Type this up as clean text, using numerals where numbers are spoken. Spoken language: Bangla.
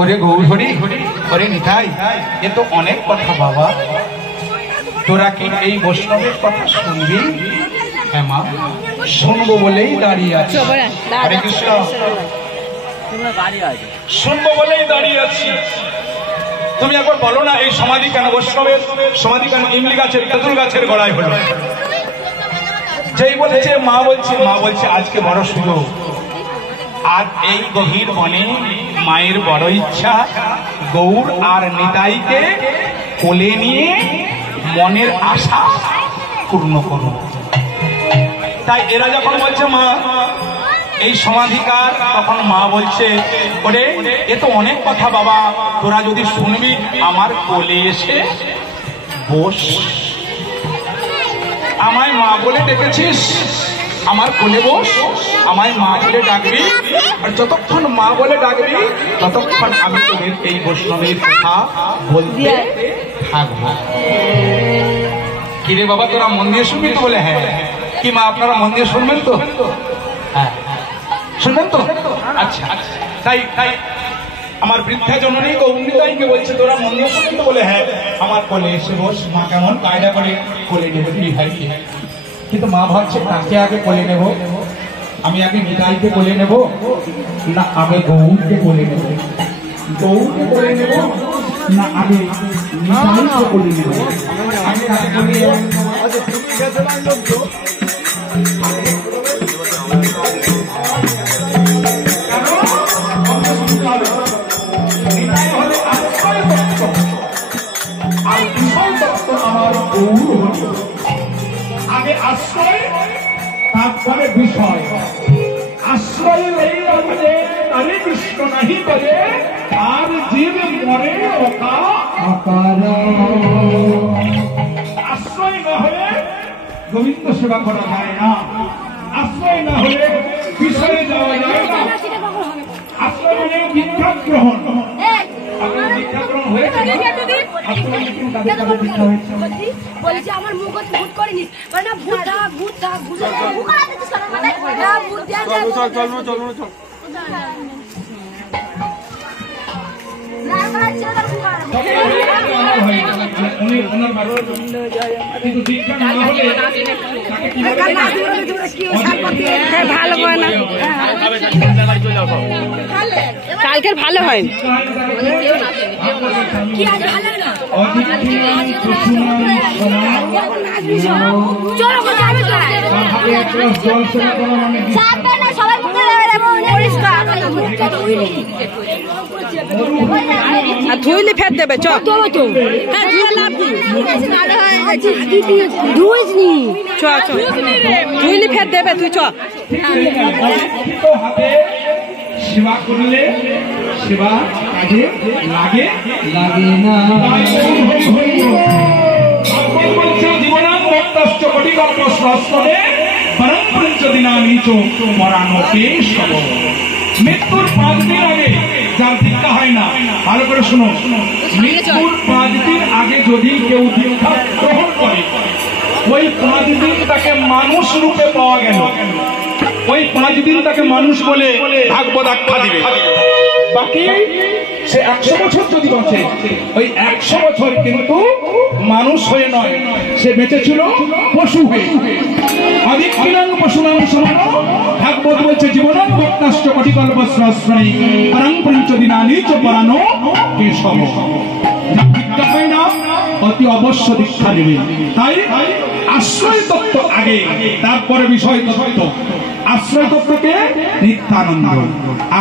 ওরে গৌর হরি ওরে নিতাই, এ তো অনেক কথা বাবা। তোরা কি এই বৈষ্ণবের কথা শুনবি? হ্যাঁ মা, শুনবো বলেই দাঁড়িয়ে আছি। হরে কৃষ্ণ, শুনবো বলেই দাঁড়িয়ে আছি। তুমি একবার বলো না, এই সমাধি কেন বৈষ্ণবের সমাধি কেন ইমলি গাছের তেঁতুল গাছের গোড়ায় হলো? যেই বলেছে মা বলছে আজকে বড় সুযোগ। আর এই গভীর বনে মায়ের বড় ইচ্ছা গৌর আর নিতাইকে কোলে নিয়ে মনের আশা পূর্ণ করুন। তাই এরা যখন বলছে মা এই সমাধিকার, তখন মা বলছে ওরে এ তো অনেক কথা বাবা, তোরা যদি শুনবি আমার কোলে এসে বস। আমায় মা বলে ডেকেছিস, আমার কোলে বস, আমায় মা বলে ডাকবি। আর যতক্ষণ মা বলে ডাকবি ততক্ষণ আমি তোদের এই বৈষ্ণবের কথা বলতে থাকবো। কিরে বাবা তোরা মন দিয়ে শুনবি তো? বলে হ্যাঁ। কি মা আপনারা মন দিয়ে শুনবেন তো? হ্যাঁ শুনবেন তো? আচ্ছা, তাই তাই আমার বৃদ্ধা জননী গৌরীতাইকে বলছে তোরা মন দিয়ে শুনবি তো? বলে হ্যাঁ। আমার কোলে এসে বস। মা কেমন কায়দা করে কোলে নেবে বিহারীকে, কিন্তু মা ভাবছে কাকে আগে কোলে নেব? আমি আগে নিতাইকে কোলে নেব না আমি গৌরকে কোলে নেব? গৌরকে কোলে নেব না আমি নিতাইকে কোলে নেব? আমি কাকে কোলে নেব? নিতাই হলে আশ্রয় তত্ত্ব, আর বিষয় তত্ত্ব আমার গৌর। আগে আশ্রয় তারপরে বিষয়। আশ্রয় নেই বলে নারী কৃষ্ণ নাহি বলে, আর জীব মরে অকার। আশ্রয় না হলে গোবিন্দ সেবা করা যায় না, আশ্রয় না হলে বিষয়ে যাওয়া যায় না। আশ্রয় মানে দীক্ষা গ্রহণ। আপনার দীক্ষা গ্রহণ হয়েছে? আমার মুখ ভূত করিনি না, ভূত ভালো হয় না, কালকের ভালো হয়। ধুইলে ফের দেবে চ, ধুইলে ফের দেবে তুই চ। সেবা করলে সেবা কাজে লাগে লাগে না। জীবনাং ভক্তশ্চ কোটি কল্প সহস্রে পরম পঞ্চদিনানি চ মরানোকে সব। মৃত্যুর 5 দিন আগে যার দীক্ষা হয় না, ভালো করে শুনো, মৃত্যুর 5 দিন আগে যদি কেউ দীক্ষা গ্রহণ করে, ওই 5 দিন তাকে মানুষ রূপে পাওয়া গেল। ওই 5 দিন তাকে মানুষ বলে ভাগবত আখ্যা দিবে। বাকি সে 100 বছর যদি বাঁচে, ওই 100 বছর কিন্তু মানুষ হয়ে নয়, সে বেঁচে ছিল পশু হয়ে। আদিক্যং পশুনাং সমান। ভাগবত বলছে জীবনাং ভক্তশ্চ কোটি কল্প সহস্রে পরম পঞ্চদিনানি চ পরানো কেশব। দীক্ষা হয় না অতি অবশ্য দীক্ষা নেবে। তাই আশ্রয় তত্ত্ব আগে, তারপরে বিষয় তত্ত্ব। আশ্রয় তত্ত্বকে নিত্যানন্দ। আর